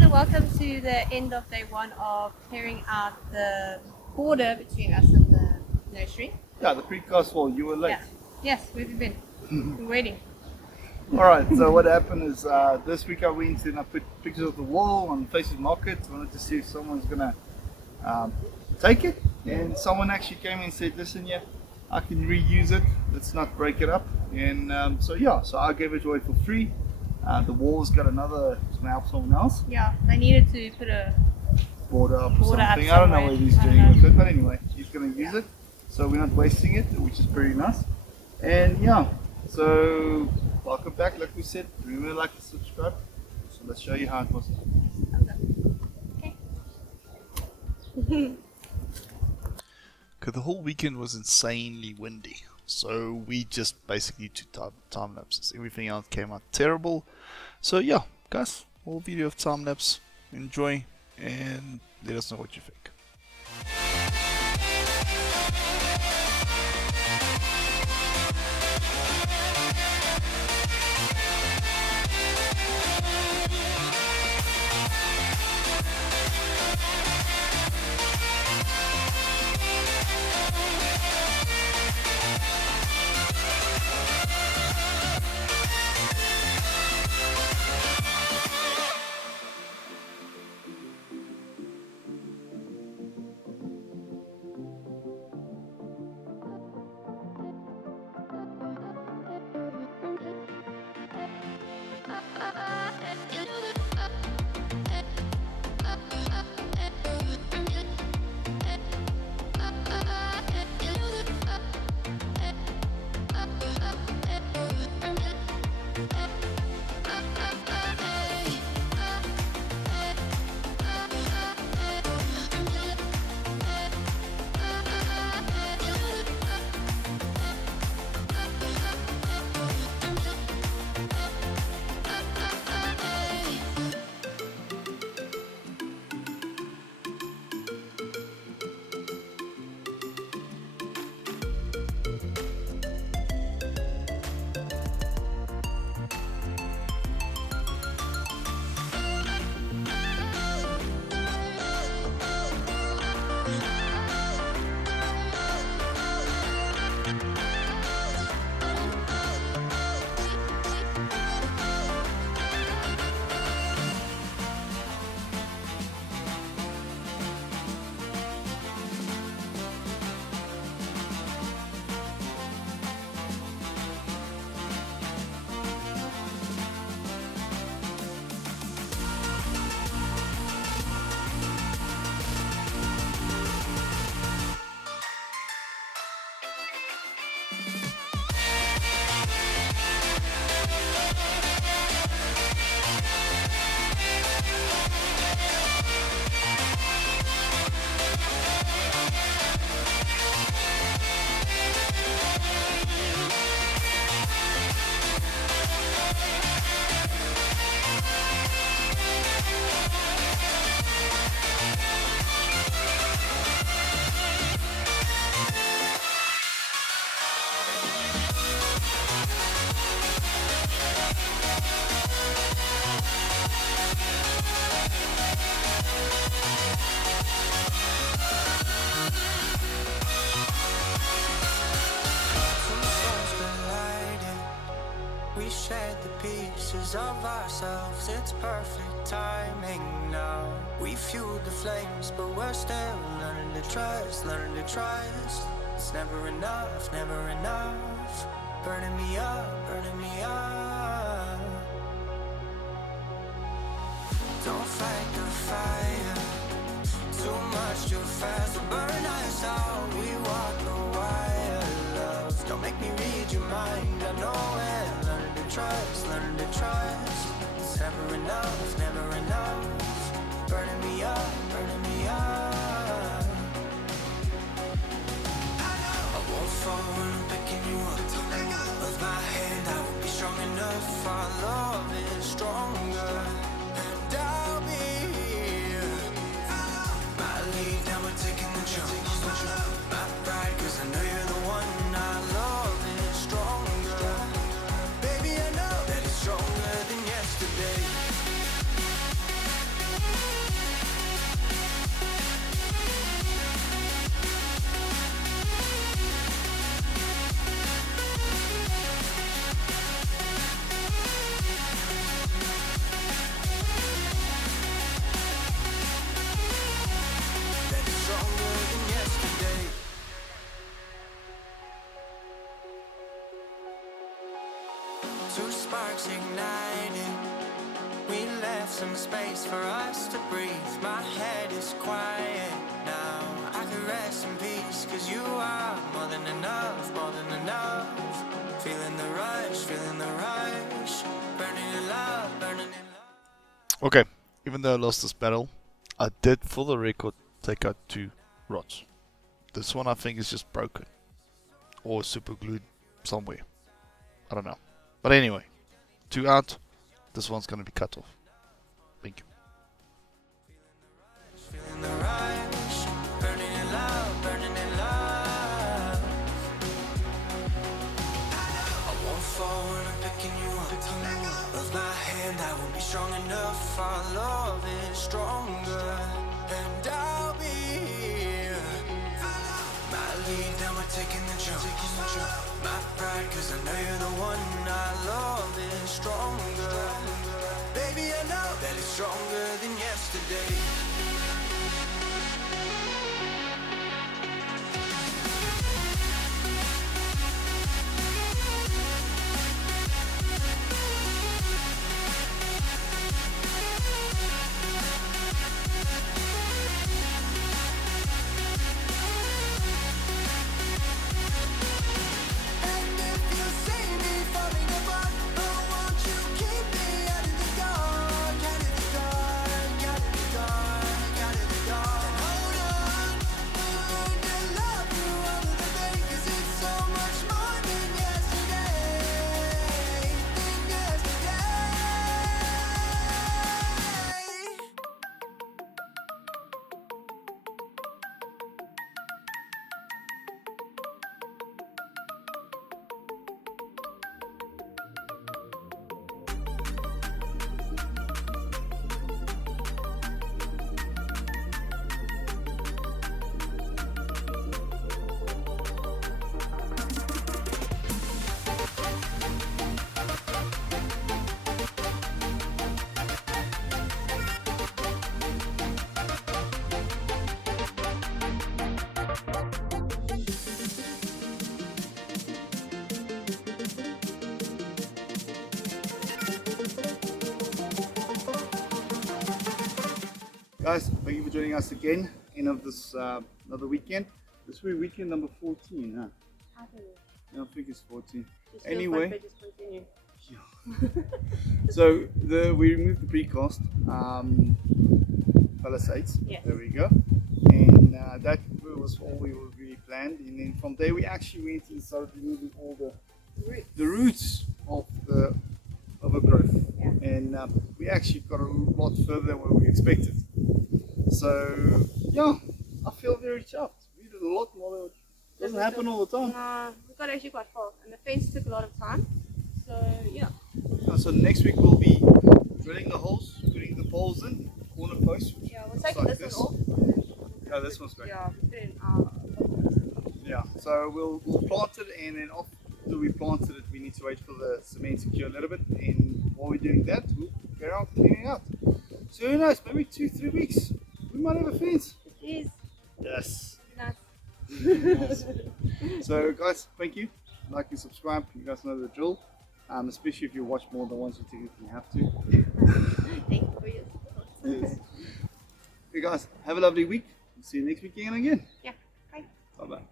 guys, and welcome to the end of day one of clearing out the border between us and the nursery. Yeah, the precast wall. You were late. Yeah. Yes, where have you been? We're waiting. Alright, so what happened is this week I went and I put pictures of the wall on Faces Market. I wanted to see if someone's going to take it. And someone actually came and said, listen, yeah, I can reuse it. Let's not break it up. And so I gave it away for free. The wall's got another, it's going to help someone else. Yeah, they needed to put a Border up or Border up something. I don't know somewhere. what he's I don't doing know. with it. But anyway, he's going to use it. So we're not wasting it, which is pretty nice. And yeah, so welcome back. Like we said, remember, like and subscribe. So let's show you how it was. Okay. Okay, the whole weekend was insanely windy, so we just basically took time lapses. Everything else came out terrible. So yeah, guys, whole video of time lapse. Enjoy and let us know what you think. We shared the pieces of ourselves, it's perfect timing now. We fueled the flames, but we're still learning to trust, learning to trust. It's never enough, never enough. Burning me up, burning me up. Don't fight the fire, too much too fast to burn us out. We walk the wire, love. Don't make me read your mind, I know it. Learn to trust, learn to trust. It's never enough, never enough. Burning me up, burning me up. I won't fall when I'm picking you up. With my hand, I will be strong enough. Our love is stronger, and I'll be here. My lead, now we're taking the jump. My pride, 'cause I know you're the one. Our love is stronger. Baby, I know that it's stronger than yesterday. sparks igniting. We left some space for us to breathe. My head is quiet now. I can rest in peace, cause you are more than enough, more than enough. Feeling the rush, burning in love, burning in love. Okay, even though I lost this battle, I did, for the record, take out 2 rods. This one I think is just broken. Or super glued somewhere. I don't know. But anyway, 2 out. This one's gonna be cut off. Thank you. Feeling the rush, burning in love, burning in love. I won't fall when I'm picking you up. Of my hand, I won't be strong enough. Our love is stronger, and I'll be here. My lead, now we're taking the jump. My pride, cause I know you're the one. Our love is stronger. Baby, I know that it's stronger than yesterday. And if you see me falling apart, oh, won't you keep me out of the dark, out of the dark, out of the dark, out of the dark. And hold on, and love you all of the day, cause it's so much more than yesterday, than yesterday. Guys, thank you for joining us again. End of this another weekend. This will be weekend number 14, huh? I don't know. I think it's 14. Just feels Anyway. like they just continue. So we removed the precast palisades. Yes. There we go. And that was all we really planned. And then from there we actually went and started removing all the roots of the overgrowth. Yeah. And we actually got a lot further than what we expected. So yeah, I feel very chuffed. We did a lot more than doesn't happen all the time. No, we got actually quite far, and the fence took a lot of time. So yeah. So next week we'll be drilling the holes, putting the poles in, corner posts. Yeah, we'll take like this this. one off. Yeah, this one's great. Yeah, put it in our. Yeah, so we'll plant it, and then after we planted it, we need to wait for the cement to cure a little bit. And while we're doing that, we'll get out cleaning out. So who knows? Maybe 2-3 weeks, we might have a fence. It is Yes. nice. So guys, thank you. Like and subscribe. You guys know the drill. Especially if you watch more than once, you technically have to. Thank you for your support. Yes. Okay guys, have a lovely week. See you next weekend again. Yeah. Bye. Bye bye.